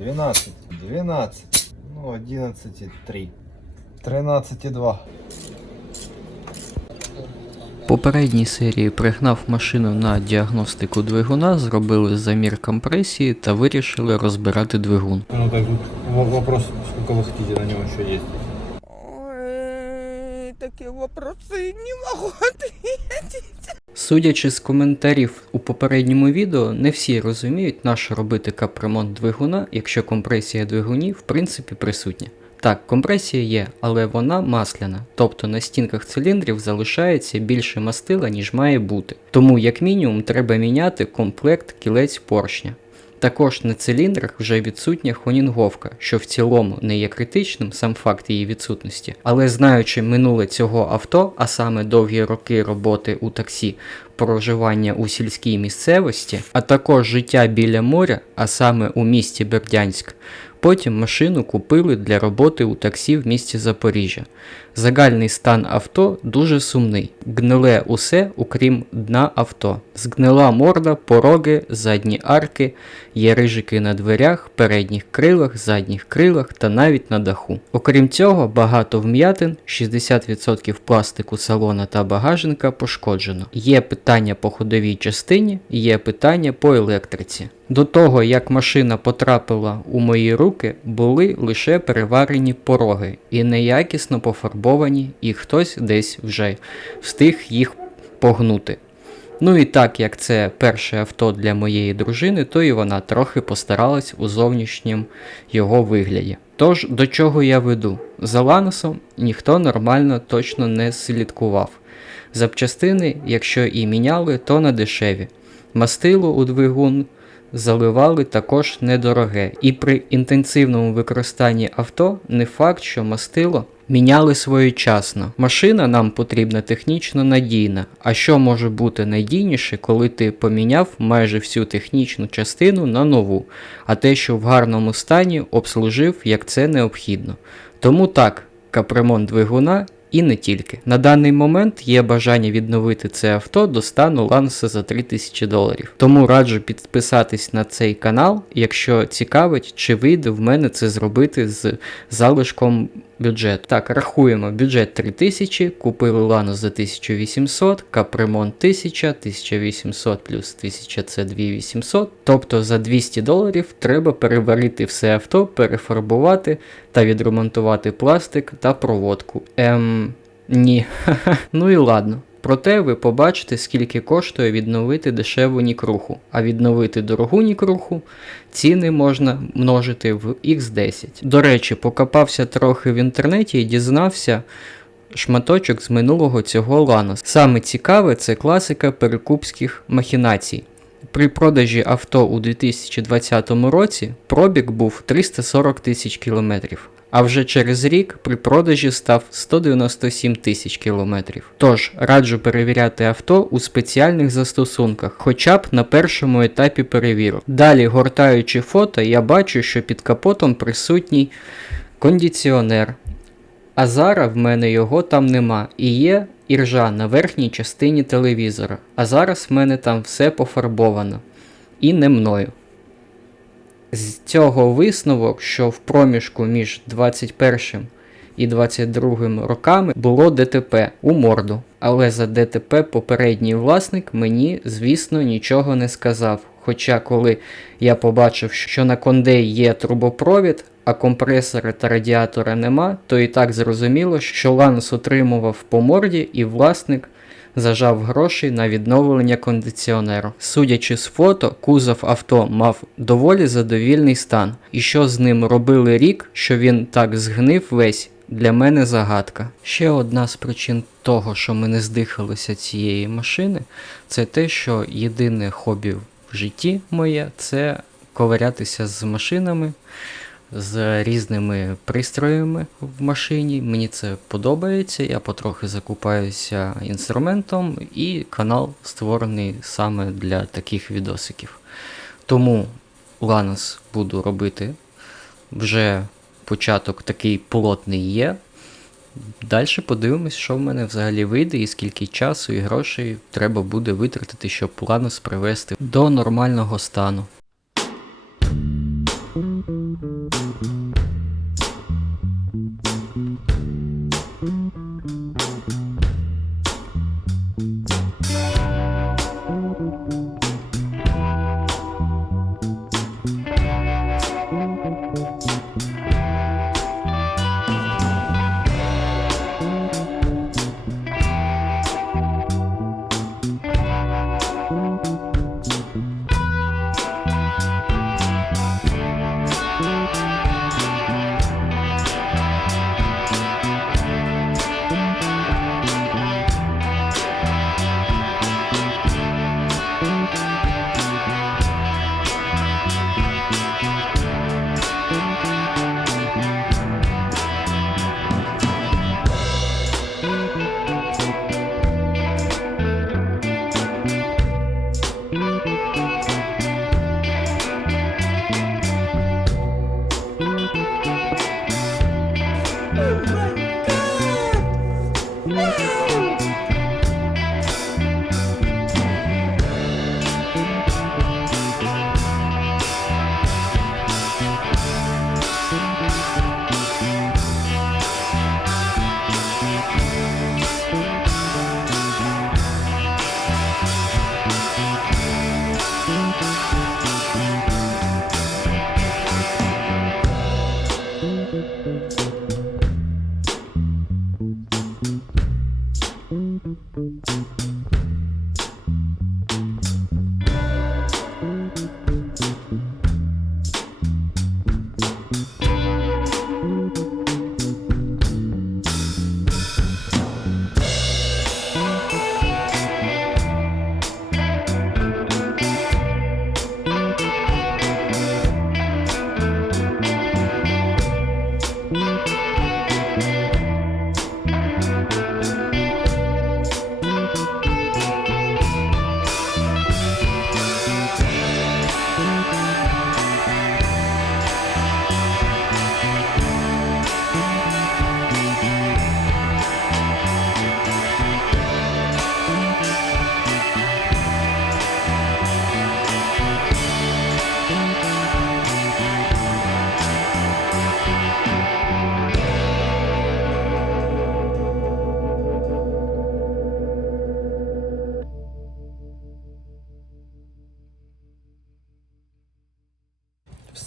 12, 12, ну 11,3, 13,2. В попередній серії пригнав машину на діагностику двигуна, зробили замір компресії та вирішили розбирати двигун. Ну так тут вопрос, сколько ви хотите на нього ще ездить. Ой, такие вопросы не могу ответить. Судячи з коментарів у попередньому відео, не всі розуміють, на що робити капремонт двигуна, якщо компресія двигунів в принципі присутня. Так, компресія є, але вона масляна, тобто на стінках циліндрів залишається більше мастила, ніж має бути. Тому, як мінімум, треба міняти комплект кілець поршня. Також на циліндрах вже відсутня хонінговка, що в цілому не є критичним сам факт її відсутності. Але знаючи минуле цього авто, а саме довгі роки роботи у таксі, проживання у сільській місцевості, а також життя біля моря, а саме у місті Бердянськ, потім машину купили для роботи у таксі в місті Запоріжжя. Загальний стан авто дуже сумний. Гниле усе, окрім дна авто. Згнила морда, пороги, задні арки, є рижики на дверях, передніх крилах, задніх крилах та навіть на даху. Окрім цього, багато вм'ятин, 60% пластику салона та багажника пошкоджено. Є питання по ходовій частині, є питання по електриці. До того, як машина потрапила у мої руки, були лише переварені пороги і неякісно пофарбовані, і хтось десь вже встиг їх погнути. Ну і так як це перше авто для моєї дружини, то і вона трохи постаралась у зовнішньому його вигляді. Тож до чого я веду? За ланосом ніхто нормально точно не слідкував. Запчастини, якщо і міняли, то на дешеві. Мастило у двигун заливали також недороге. І при інтенсивному використанні авто не факт, що мастило міняли своєчасно. Машина нам потрібна технічно надійна. А що може бути надійніше, коли ти поміняв майже всю технічну частину на нову, а те, що в гарному стані, обслужив як це необхідно. Тому так, капремонт двигуна і не тільки. На даний момент є бажання відновити це авто до стану Ланса за 3000 доларів. Тому раджу підписатись на цей канал, якщо цікавить, чи вийде в мене це зробити з залишком бюджету. Так, рахуємо, бюджет 3000, купили лану за 1800, капремонт 1000, 1800 плюс 1000 це 2800. Тобто за 200 доларів треба переварити все авто, перефарбувати та відремонтувати пластик та проводку. Ем, ні. ну і ладно. Проте ви побачите, скільки коштує відновити дешеву нікруху, а відновити дорогу нікруху ціни можна множити в x10. До речі, покопався трохи в інтернеті і дізнався шматочок з минулого цього Ланос. Саме цікаве це класика перекупських махінацій. При продажі авто у 2020 році пробіг був 340 тисяч кілометрів. А вже через рік при продажі став 197 тисяч кілометрів. Тож раджу перевіряти авто у спеціальних застосунках, хоча б на першому етапі перевірок. Далі, гортаючи фото, я бачу, що під капотом присутній кондиціонер. А зараз в мене його там нема. І є іржа на верхній частині телевізора. А зараз в мене там все пофарбовано. І не мною. З цього висновок, що в проміжку між 21 і 22 роками було ДТП у морду. Але за ДТП попередній власник мені, звісно, нічого не сказав. Хоча, коли я побачив, що на кондей є трубопровід, а компресора та радіатора нема, то і так зрозуміло, що Ланос отримував по морді і власник зажав гроші на відновлення кондиціонеру. Судячи з фото, кузов авто мав доволі задовільний стан. І що з ним робили рік, що він так згнив весь. Для мене загадка. Ще одна з причин того, що ми не здихалися цієї машини, це те, що єдине хобі в житті моє це ковирятися з машинами, з різними пристроями в машині. Мені це подобається. Я потрохи закупаюся інструментом, і канал створений саме для таких відосиків. Тому Ланос буду робити. Вже початок такий плотний є. Далі подивимось, що в мене взагалі вийде і скільки часу і грошей треба буде витратити, щоб Ланос привести до нормального стану.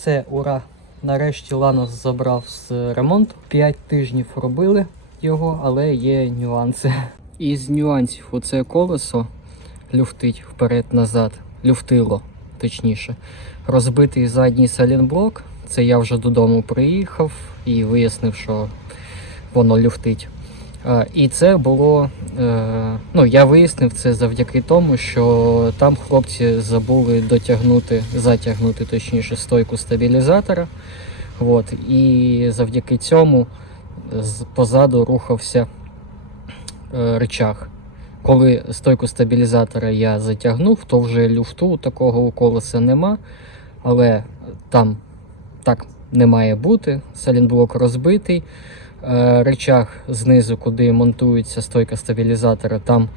Все, ура! Нарешті Ланос забрав з ремонту. 5 тижнів робили його, але є нюанси. Із нюансів оце колесо люфтить вперед-назад. Люфтило, точніше. Розбитий задній салінблок. Це я вже додому приїхав і вияснив, що воно люфтить. І це було. Е, ну, я вияснив це завдяки тому, що там хлопці забули дотягнути, затягнути точніше стойку стабілізатора. От, і завдяки цьому позаду рухався е. Коли стойку стабілізатора я затягнув, то вже люфту такого у колеса нема. Але там так не має бути. Салінблок розбитий. Е, Рычаг знизу, куди монтується стойка стабілізатора, там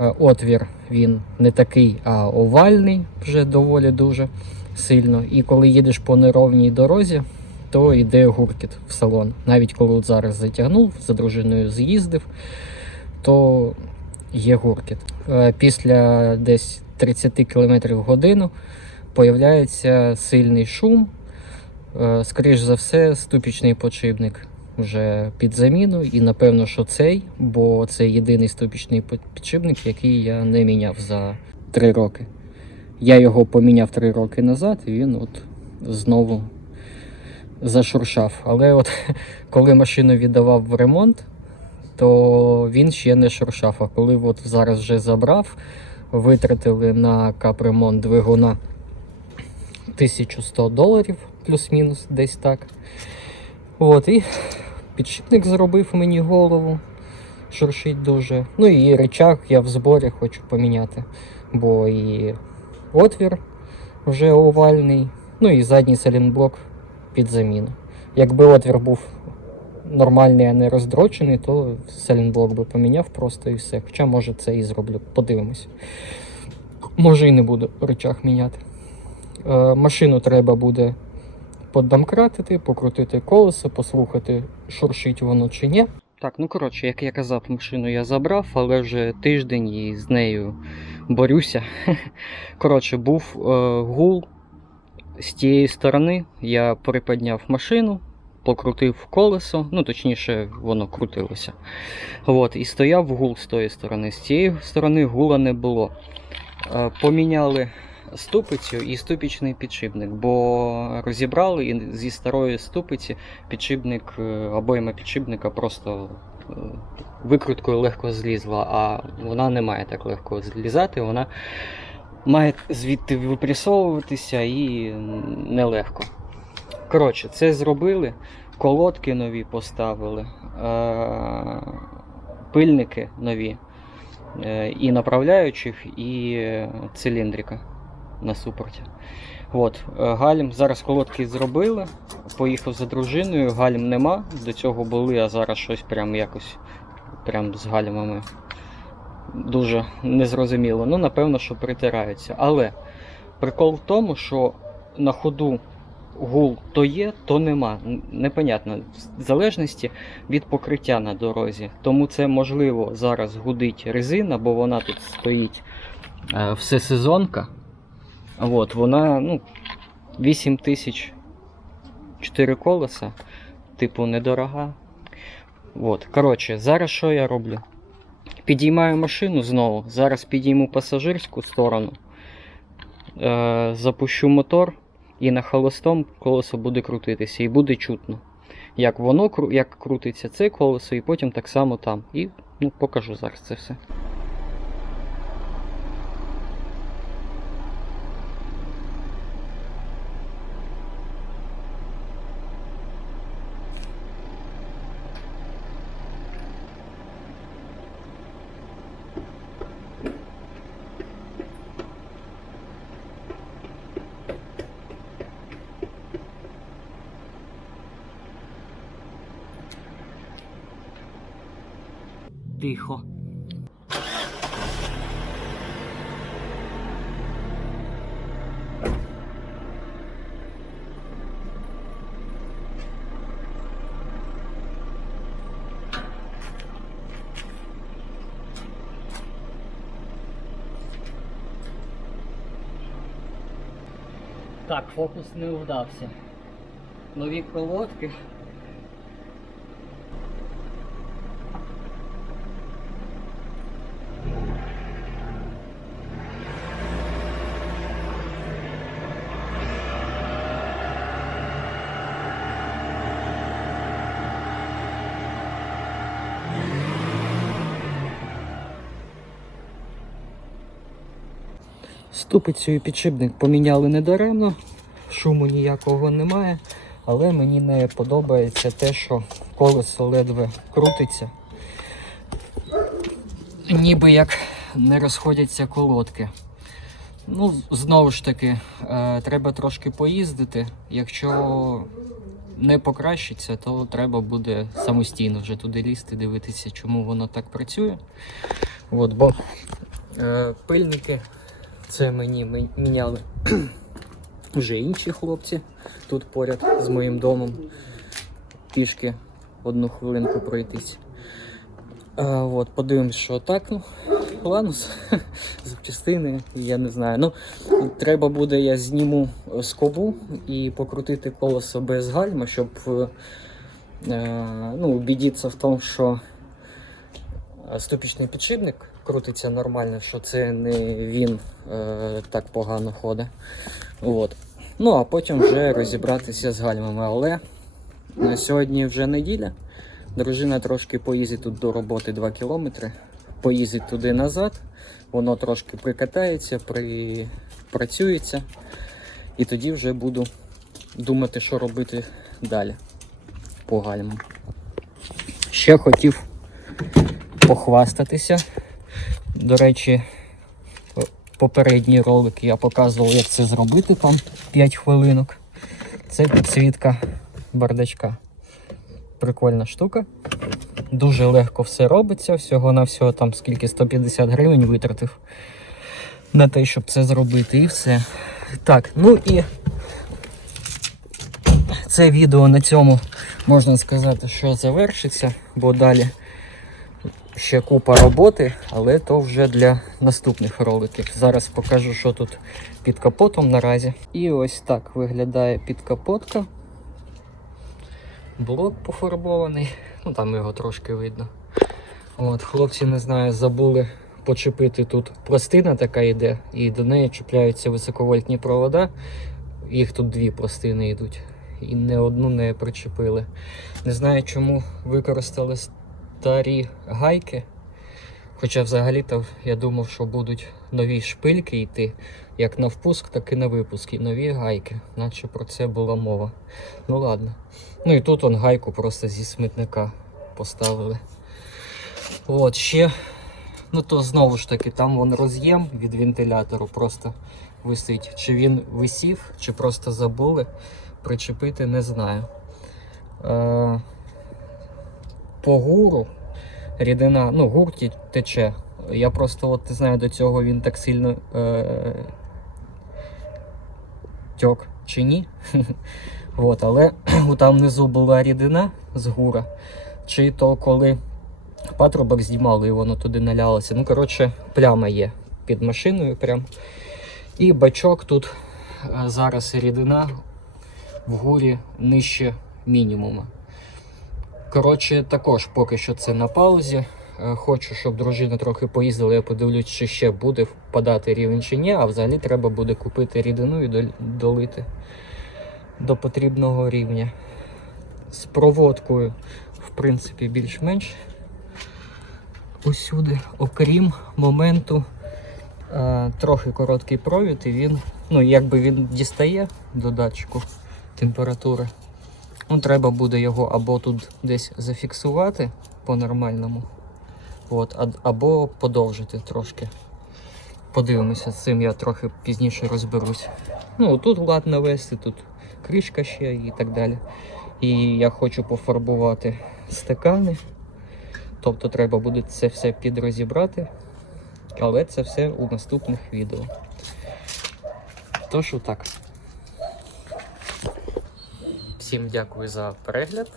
е, отвір він не такий, а овальний, вже доволі дуже сильно. І коли їдеш по неровній дорозі, то йде гуркіт в салон. Навіть коли от зараз затягнув, за дружиною з'їздив, то є гуркіт. Е, Після десь 30 км в годину появляється сильний шум. Скоріш за все, ступічний подшипник вже під заміну, і напевно, що цей, бо це єдиний ступічний підшипник, який я не міняв за 3 роки. Я його поміняв 3 роки назад, і він от знову зашуршав. Але от коли машину віддавав в ремонт, то він ще не шуршав. А коли от зараз вже забрав, витратили на капремонт двигуна 1100 доларів, плюс-мінус, десь так. От, і підшипник зробив мені голову. Шуршить дуже. Ну і рычаг я в зборі хочу поміняти. Бо і отвір вже овальний, ну і задній салінблок під заміну. Якби отвір був нормальний, а не роздрочений, то салінблок би поміняв просто і все. Хоча, може, це і зроблю. Подивимось. Може і не буду рычаг міняти. Е, машину треба буде поддомкратити, покрутити колесо, послухати, шуршить воно чи ні. Так, ну коротше, як я казав, машину я забрав, але вже тиждень і з нею борюся. Коротше, був е, гул з тієї сторони. Я приподняв машину, покрутив колесо, ну точніше, воно крутилося. От, і стояв гул з тої сторони. З цієї сторони гула не було. Е, поміняли ступицю і ступічний підшипник, бо розібрали і зі старої ступиці підшипник, е, обойма підшипника просто е, викруткою легко злізла, а вона не має так легко злізати, вона має звідти випресовуватися і нелегко. Коротше, це зробили, колодки нові поставили, е- пильники нові, і направляючих, і циліндрика на супорті. От, е, гальм зараз колодки зробили. Поїхав за дружиною, гальм нема. До цього були, а зараз щось прям якось прям з гальмами дуже незрозуміло. Ну, напевно, що притираються. Але прикол в тому, що на ходу гул то є, то нема. Непонятно. В залежності від покриття на дорозі. Тому це можливо зараз гудить резина, бо вона тут стоїть е, всесезонка. От, вона, ну, 8 тисяч 4 колеса, типу, недорога. От, коротше, зараз що я роблю? Підіймаю машину знову. Зараз підійму пасажирську сторону, е, запущу мотор і на холостом колесо буде крутитися і буде чутно. Як воно як крутиться це колесо, і потім так само там. І ну, покажу зараз це все. Тихо. Так, фокус не вдався. нові колодки. Ступицю і підшипник поміняли недаремно, шуму ніякого немає, але мені не подобається те, що колесо ледве крутиться. Ніби як не розходяться колодки. Ну, знову ж таки, е, треба трошки поїздити. Якщо не покращиться, то треба буде самостійно вже туди лізти, дивитися, чому воно так працює. От, бо е, пильники це мені ми- міняли вже інші хлопці тут поряд з моїм домом. Пішки одну хвилинку пройтись. От, подивимось, що так. Ну, ланус, запчастини, я не знаю. Ну, треба буде, я зніму е, скобу і покрутити колесо без гальма, щоб е, ну, убедитися в тому, що е, ступічний підшипник крутиться нормально, що це не він е, так погано ходить. От. Ну, а потім вже розібратися з гальмами. Але на сьогодні вже неділя. Дружина трошки поїздить тут до роботи 2 кілометри, поїздить туди назад, воно трошки прикатається, припрацюється, і тоді вже буду думати, що робити далі по гальмам. Ще хотів похвастатися. До речі, попередній ролик я показував, як це зробити там 5 хвилинок. Це підсвітка бардачка. Прикольна штука. Дуже легко все робиться. Всього на всього там скільки 150 гривень витратив на те, щоб це зробити, і все. Так, ну і це відео на цьому можна сказати, що завершиться, бо далі ще купа роботи, але то вже для наступних роликів. Зараз покажу, що тут під капотом наразі. І ось так виглядає підкапотка. Блок пофарбований, ну там його трошки видно. От, Хлопці, не знаю, забули почепити тут пластина така йде, і до неї чіпляються високовольтні провода. Їх тут дві пластини йдуть. І не одну не причепили. Не знаю, чому використали старі гайки. Хоча взагалі-то я думав, що будуть нові шпильки йти, як на впуск, так і на випуск. І нові гайки, наче про це була мова. Ну ладно. Ну і тут он гайку просто зі смітника поставили. От ще. Ну то знову ж таки, там вон роз'єм від вентилятору просто висить. Чи він висів, чи просто забули причепити, не знаю. Е, по гуру рідина, ну, гур тече. Я просто от не знаю, до цього він так сильно е, тьок чи ні. От, але там внизу була рідина з гура. Чи то коли патрубок знімали і воно туди налялося. Ну, коротше, пляма є під машиною прям. І бачок тут е, зараз рідина в гурі нижче мінімума. Коротше, також поки що це на паузі. Е, Хочу, щоб дружина трохи поїздила, я подивлюсь, чи ще буде впадати рівень чи ні, а взагалі треба буде купити рідину і долити до потрібного рівня. З проводкою, в принципі, більш-менш усюди, окрім моменту, е, трохи короткий провід, і він, ну, якби він дістає до датчику температури. Ну, треба буде його або тут десь зафіксувати по-нормальному, от, або подовжити трошки. Подивимося, з цим я трохи пізніше розберусь. Ну, тут лад навести, тут кришка ще і так далі. І я хочу пофарбувати стакани. Тобто треба буде це все підрозібрати. Але це все у наступних відео. Тож отак. Всім дякую за перегляд.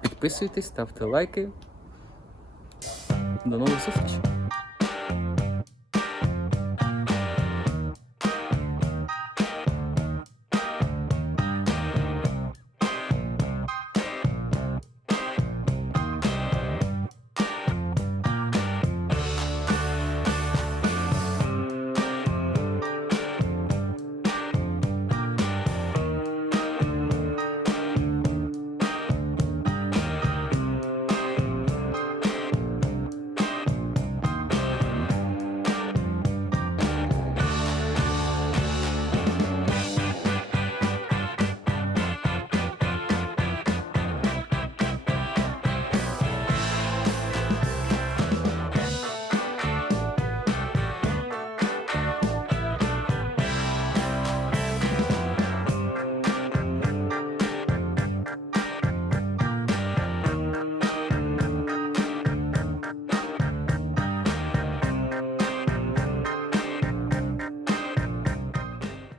Підписуйтесь, ставте лайки. До нових зустрічей!